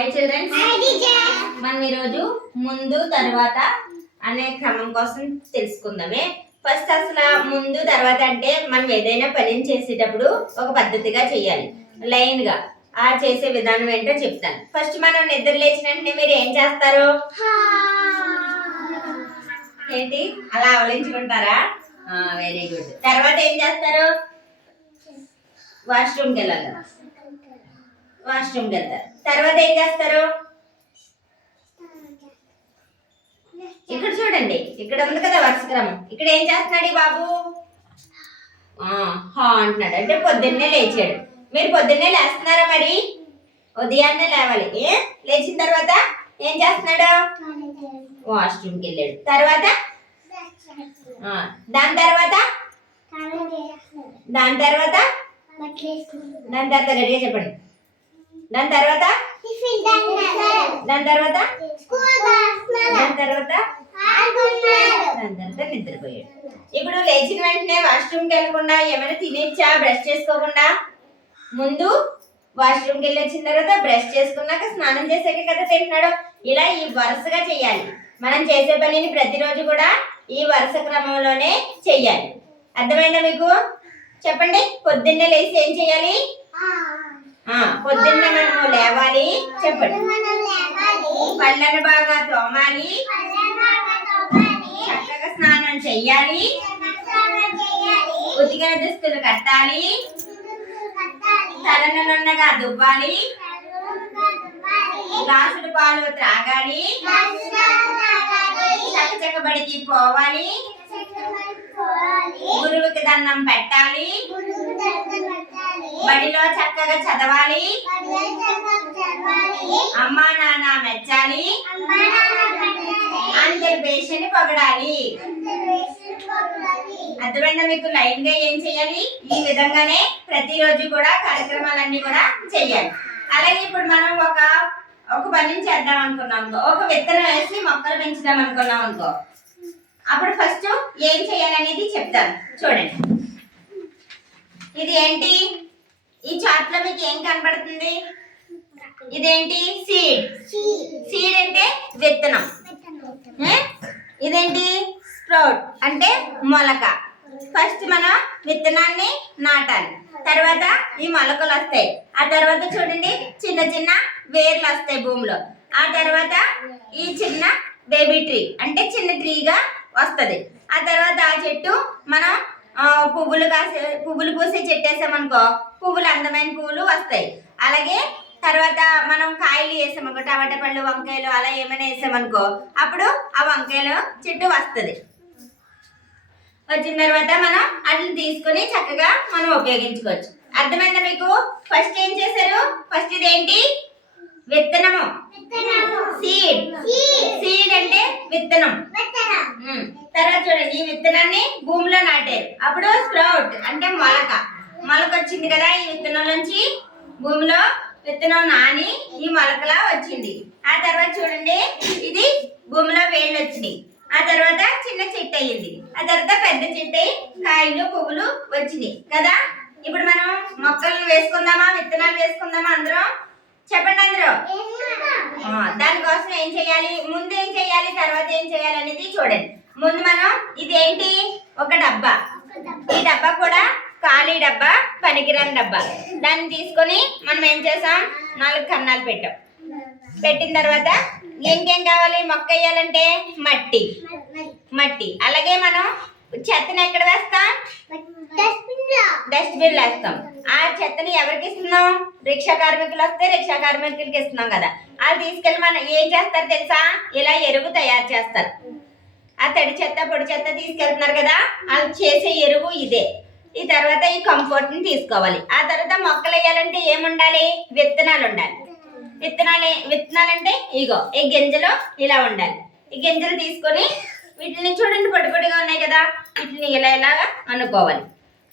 Hi children's, మనం ఈరోజు ముందు తర్వాత అనే క్రమం కోసం తెలుసుకుందామే. ఫస్ట్ అసలు ముందు తర్వాత అంటే మనం ఏదైనా పనిని చేసేటప్పుడు ఒక పద్ధతిగా చేయాలి, లైన్ గా. ఆ చేసే విధానం ఏంటో చెప్తాను. ఫస్ట్ మనం నిద్ర లేచిన వెంటనే మీరు ఏం చేస్తారు? ఏంటి అలా అవలించుకుంటారా? Very good. తర్వాత ఏం చేస్తారు? వాష్రూమ్కి వెళ్ళాలి కదా, వాష్రూమ్కి వెళ్తారు. తర్వాత ఏం చేస్తారు? ఇక్కడ చూడండి, ఇక్కడ ఉంది కదా వరుస క్రమం. ఇక్కడ ఏం చేస్తున్నాడు ఈ బాబు? హా అంటున్నాడు, అంటే పొద్దున్నే లేచాడు. మీరు పొద్దున్నే లేస్తున్నారా? మరి ఉదయాన్నే లేవాలి. లేచిన తర్వాత ఏం చేస్తున్నాడు? వాష్రూమ్కి వెళ్ళాడు. తర్వాత దాని తర్వాత గట్టిగా చెప్పండి. దాని తర్వాత నిద్రపోయాడు. ఇప్పుడు లేచిన వెంటనే వాష్రూమ్కి వెళ్ళకుండా ఏమైనా తినేచ్చా? బ్రష్ చేసుకోకుండా ముందు వాష్రూమ్కి వెళ్ళి వచ్చిన తర్వాత బ్రష్ చేసుకున్నాక స్నానం చేసాక కదా తింటున్నాడు. ఇలా ఈ వరుసగా చెయ్యాలి. మనం చేసే పనిని ప్రతిరోజు కూడా ఈ వరుస క్రమంలోనే చెయ్యాలి. అర్థమైందా మీకు? చెప్పండి. పొద్దున్నే లేచి ఏం చెయ్యాలి? పొద్దున్నే మనము లేవాలి. చెప్పండి. పళ్ళను బాగా తోమాలి, చక్కగా స్నానం చెయ్యాలి, ఉతికిన దుస్తులు కట్టాలి, తలను నున్నగా దువ్వాలి, గ్లాసులు పాలు త్రాగాలి, చక్కబడికి పోవాలి, గురువుకి దండం పెట్టాలి, బడిలో చక్కగా చదవాలి, అమ్మా నాన్న మెచ్చాలి, అందరి పేషని పొగడాలి. అర్థమైందా మీకు? లైన్ గా ఏం చెయ్యాలి? ఈ విధంగానే ప్రతిరోజు కూడా కార్యక్రమాలన్నీ కూడా చెయ్యాలి. అలాగే ఇప్పుడు మనం ఒక పనిని చేద్దాం అనుకున్నాం అనుకో, ఒక విత్తనం వేసి మొక్కలు పెంచుదాం అనుకున్నాం అనుకో, అప్పుడు ఫస్ట్ ఏం చేయాలనేది చెప్తాను. చూడండి, ఇది ఏంటి? ఈ చార్ట్ లో మీకు ఏం కనబడుతుంది? ఇదేంటి? సీడ్. సీడ్ అంటే విత్తనం. ఇదేంటి? స్ప్రౌట్ అంటే మొలక. ఫస్ట్ మనం విత్తనాన్ని నాటాలి, తర్వాత ఈ మొలకలు వస్తాయి. ఆ తర్వాత చూడండి, చిన్న చిన్న వేర్లు వస్తాయి భూమిలో. ఆ తర్వాత ఈ చిన్న బేబీ ట్రీ అంటే చిన్న ట్రీగా వస్తుంది. ఆ తర్వాత ఆ చెట్టు మనం పువ్వులు పూసే చెట్టు వేసామనుకో, పువ్వులు అందమైన పువ్వులు వస్తాయి. అలాగే తర్వాత మనం కాయలు వేసామనుకో, టమాటా పళ్ళు, వంకాయలు అలా ఏమైనా వేసామనుకో, అప్పుడు ఆ వంకాయలు చెట్టు వస్తుంది. వచ్చిన తర్వాత మనం వాటిని తీసుకుని చక్కగా మనం ఉపయోగించుకోవచ్చు. అర్థమైందా మీకు? ఫస్ట్ ఏం చేశారు? ఫస్ట్ ఇదేంటి? విత్తనము, సీడ్. సీడ్ అంటే విత్తనం. తర్వాత చూడండి, ఈ విత్తనాన్ని భూమిలో నాటారు. అప్పుడు స్ప్రౌట్ అంటే మొలక. మొలక వచ్చింది కదా, ఈ విత్తనం నుంచి భూమిలో విత్తనం నాని ఈ మొలకలా వచ్చింది. ఆ తర్వాత చూడండి, ఇది భూమిలో వేళ్ళు వచ్చినాయి. ఆ తర్వాత చిన్న చెట్టు అయ్యింది. ఆ తర్వాత పెద్ద చెట్టు అయ్యి కాయలు పువ్వులు వచ్చినాయి కదా. ఇప్పుడు మనం మొక్కలను వేసుకుందామా, విత్తనాలు వేసుకుందామా? అందరం చెప్పండి. అందరూ దానికోసం ఏం చేయాలి? ముందు ఏం చేయాలి, తర్వాత ఏం చేయాలి అనేది చూడండి. ముందు మనం ఇదేంటి? ఒక డబ్బా. ఈ డబ్బా కూడా ఖాళీ డబ్బా, పనికిరాని డబ్బా. దాన్ని తీసుకొని మనం ఏం చేసాం? 4 కన్నాలు పెట్టాం. పెట్టిన తర్వాత ఇంకేం కావాలి? మొక్క వేయాలంటే మట్టి. అలాగే మనం చెత్తని ఎక్కడ వేస్తాం? డస్ట్బిన్ వేస్తాం. ఆ చెత్తని ఎవరికి ఇస్తున్నాం? రిక్షా కార్మికులు వస్తే రిక్షా కార్మికులకి ఇస్తున్నాం కదా. అది తీసుకెళ్ళి మనం ఏం చేస్తారు తెలుసా? ఇలా ఎరువు తయారు చేస్తారు. ఆ తడి చెత్త పొడి చెత్త తీసుకెళ్తున్నారు కదా, వాళ్ళు చేసే ఎరువు ఇదే. ఈ తర్వాత ఈ కంపోస్ట్ ని తీసుకోవాలి. ఆ తర్వాత మొక్కలు వేయాలంటే ఏముండాలి? విత్తనాలు ఉండాలి. విత్తనాలంటే ఇగో ఈ గింజలు ఇలా ఉండాలి. ఈ గింజలు తీసుకొని వీటిని చూడండి, పొడిగా ఉన్నాయి కదా, వీటిని ఇలాగా అనుకోవాలి.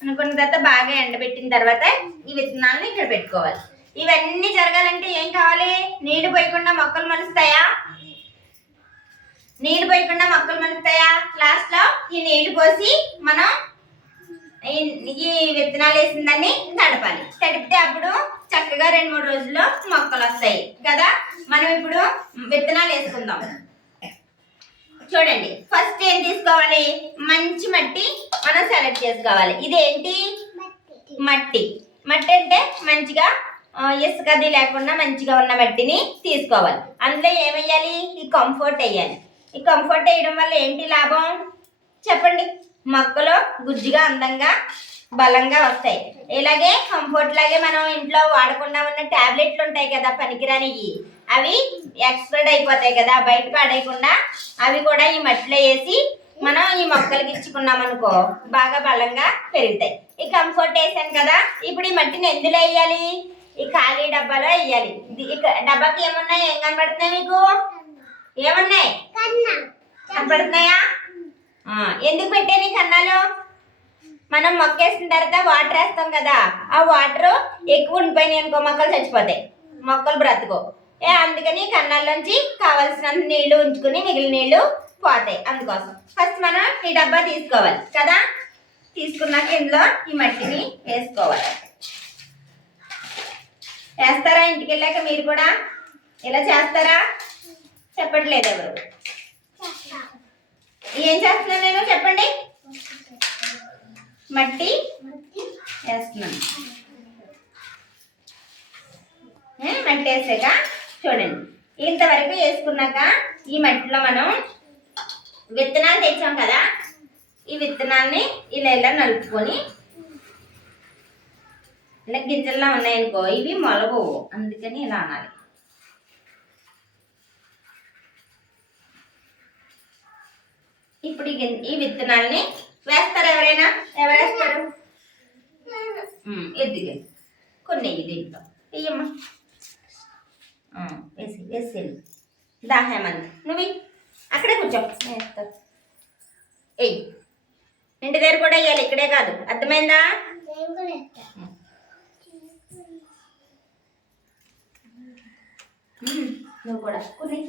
అనుకున్న తర్వాత బాగా ఎండబెట్టిన తర్వాత ఈ విత్తనాలను ఇక్కడ పెట్టుకోవాలి. ఇవన్నీ జరగాలంటే ఏం కావాలి? నీళ్లు పోయకుండా మొక్కలు మొలుస్తాయా? లాస్ట్ లో ఈ నీళ్లు పోసి మనం ఈ విత్తనాలు వేసిన దాన్ని తడపాలి. తడిపితే అప్పుడు చక్కగా 2-3 రోజుల్లో మొక్కలు వస్తాయి కదా. మనం ఇప్పుడు విత్తనాలు వేసుకుందాం. చూడండి, ఫస్ట్ ఏం తీసుకోవాలి? మంచి మట్టి మనం సెలెక్ట్ చేసుకోవాలి. ఇదేంటి? మట్టి. మట్టి అంటే మంచిగా ఇసుకది లేకుండా మంచిగా ఉన్న మట్టిని తీసుకోవాలి. అందులో ఏమేయాలి? ఈ కంఫర్ట్ వేయాలి. ఈ కంఫర్ట్ వేయడం వల్ల ఏంటి లాభం చెప్పండి? మొక్కలు గుజ్జుగా అందంగా బలంగా వస్తాయి. ఇలాగే కంఫర్ట్ లాగే మనం ఇంట్లో వాడకుండా ఉన్న టాబ్లెట్లు ఉంటాయి కదా పనికిరానివి, అవి ఎక్స్పైర్డ్ అయిపోతాయి కదా, బయట పడేయకుండా అవి కూడా ఈ మట్టిలో వేసి మనం ఈ మొక్కలకి ఇచ్చుకున్నాం అనుకో బాగా బలంగా పెరుగుతాయి. ఈ కంఫర్ట్ వేసాను కదా, ఇప్పుడు ఈ మట్టిని ఎందులో వేయాలి? ఈ ఖాళీ డబ్బాలో వేయాలి. డబ్బాకి ఏమున్నాయి? ఏం కనబడుతున్నాయి మీకు? ఏమున్నాయి కనబడుతున్నాయా? ఎందుకు పెట్టాను ఈ కన్నాలు? మనం మొక్క వేసిన తర్వాత వాటర్ వేస్తాం కదా, ఆ వాటర్ ఎక్కువ ఉండిపోయినాయి అనుకో మొక్కలు చచ్చిపోతాయి, మొక్కలు బ్రతుకో. అందుకని కన్నాల్లోంచి కావాల్సినంత నీళ్లు ఉంచుకుని మిగిలిన నీళ్లు పోతాయి. అందుకోసం ఫస్ట్ మనం ఈ డబ్బా తీసుకోవాలి కదా. తీసుకున్నాక ఇందులో ఈ మట్టిని వేసుకోవాలి. వేస్తారా? ఇంటికి వెళ్ళాక మీరు కూడా ఇలా చేస్తారా? చెప్పట్లేదు ఎవరు. ఏం చేస్తున్నాను నేను చెప్పండి? మట్టి వేస్తున్నాను. మట్టి వేసాక చూడండి, ఇంతవరకు వేసుకున్నాక ఈ మట్టిలో మనం విత్తనాలు తెచ్చాం కదా, ఈ విత్తనాన్ని ఇలా నలుపుకొని ఇలా గింజల్లో ఉన్నాయనుకో ఇవి మొలగవు, అందుకని ఇలా అనాలి. ఇప్పుడు ఈ విత్తనాలని వేస్తారు ఎవరైనా? ఎవరు వేస్తారు? ఎద్దుగా కొన్ని దీంట్లో వెయ్యమ్మా. వేసి దాహేమంది నువ్వు అక్కడే కూర్చో, వేస్తారు. ఎయ్యి, ఇంటి దగ్గర కూడా వేయాలి, ఇక్కడే కాదు, అర్థమైందా? నువ్వు కూడా కొన్ని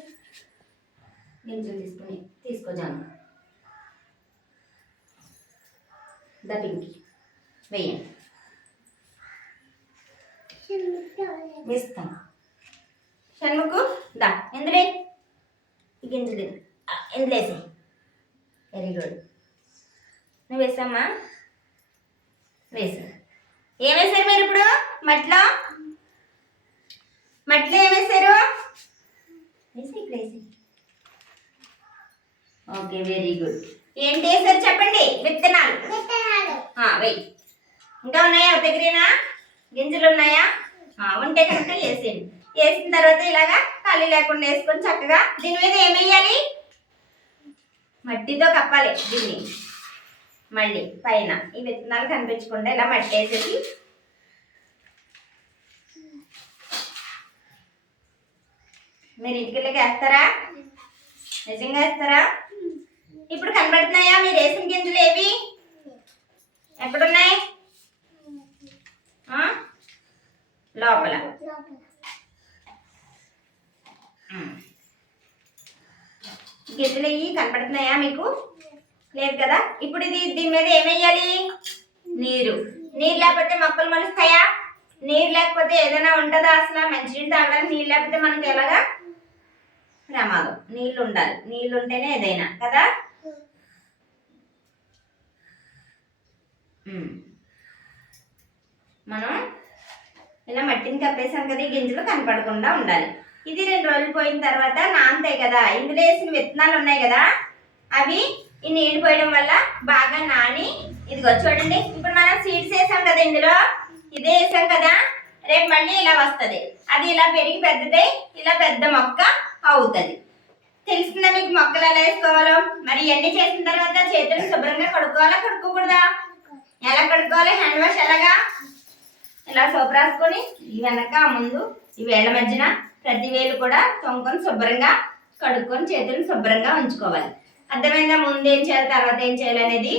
గింజలు తీసుకోజాను దపింకి వేయండి. వేస్తాను షణ్ముకు దా ఎందులే ఈ గింజలు ఎందులో వేసే. Very good. నువ్వు వేసామ్మా, వేసా. ఏం వేసారు మీరు ఇప్పుడు? మట్లో ఏం వేసారు? Okay, very good. ఏంటి వేసారు చెప్పండి? విత్తనాలు. వెయ్యి. ఇంకా ఉన్నాయా దగ్గరేనా? గింజలు ఉన్నాయా? ఉంటే కనుక వేసేయండి. వేసిన తర్వాత ఇలాగా ఖాళీ లేకుండా వేసుకొని చక్కగా దీని మీద ఏం వేయాలి? మట్టితో కప్పాలి దీన్ని. మళ్ళీ పైన ఈ విత్తనాలు కనిపించకుండా ఇలా మట్టి వేసేసి మీరు ఇంటికి వేస్తారా? నిజంగా వేస్తారా? ఇప్పుడు కనబడుతున్నాయా మీరు వేసిన గింజలు? ఏవి ఎక్కడున్నాయి? లోపల. గింజలు ఇవి కనబడుతున్నాయా మీకు? లేదు కదా. ఇప్పుడు దీని మీద ఏమేయాలి? నీరు. నీరు లేకపోతే మొక్కలు మొలుస్తాయా? నీరు లేకపోతే ఏదైనా ఉంటుందా? అసలు మంచినీళ్ళు తాగడానికి నీళ్ళు లేకపోతే మనకి ఎలాగా ప్రమాదం. నీళ్ళు ఉండాలి, నీళ్ళు ఉంటేనే ఏదైనా కదా. మనం ఇలా మట్టిని కప్పేసాం కదా, ఈ గింజలు కనపడకుండా ఉండాలి. ఇది 2 రోజులు పోయిన తర్వాత నానతాయి కదా, ఇందులో వేసిన విత్తనాలు ఉన్నాయి కదా, అవి ఈ నీళ్ళు పోయడం వల్ల బాగా నాని ఇదిగో చూడండి. ఇప్పుడు మనం సీడ్స్ వేసాం కదా, ఇందులో ఇదే వేసాం కదా, రేపు మళ్ళీ ఇలా వస్తుంది. అది ఇలా పెరిగి పెద్దదై ఇలా పెద్ద మొక్క అవుతుంది. తెలుస్తుందా మీకు మొక్కలు ఎలా వేసుకోవాలో? మరి ఇవన్నీ చేసిన తర్వాత చేతులు శుభ్రంగా కడుక్కోవాలా కడుక్కోకూడదా? ఎలా కడుక్కోవాలి? హ్యాండ్ వాష్ ఎలాగా? ఇలా సోప్ రాసుకొని ఈ వెనక ముందు ఈ వేళ్ల మధ్యన ప్రతి వేలు కూడా తొంకొని శుభ్రంగా కడుక్కొని చేతులను శుభ్రంగా ఉంచుకోవాలి. అర్థమైందా? ముందు ఏం చేయాలి, తర్వాత ఏం చేయాలి అనేది.